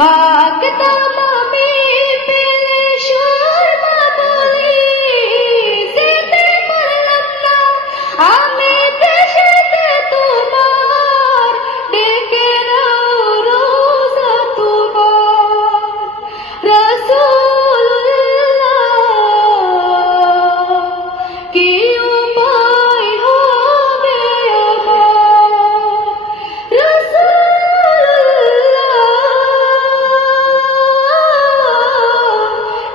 মাগতাম আমি পেলে সুরমা বলি, যেতে পারলাম না আমি দেশেতে তোমার, ডেকে নাও রোজা তোমার। রাসূলুল্লাহ কি উপায় হবে আমার,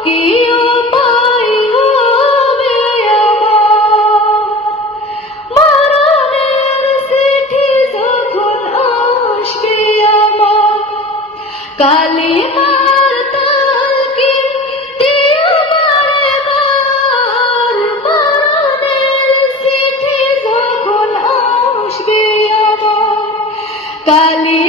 কি উপায় হবে আমার। মরণের চিঠি যখন আসবে আমার, কালিমার তালকিন দিও বারবার। মরণের চিঠি যখন আসবে আমার, কালিমার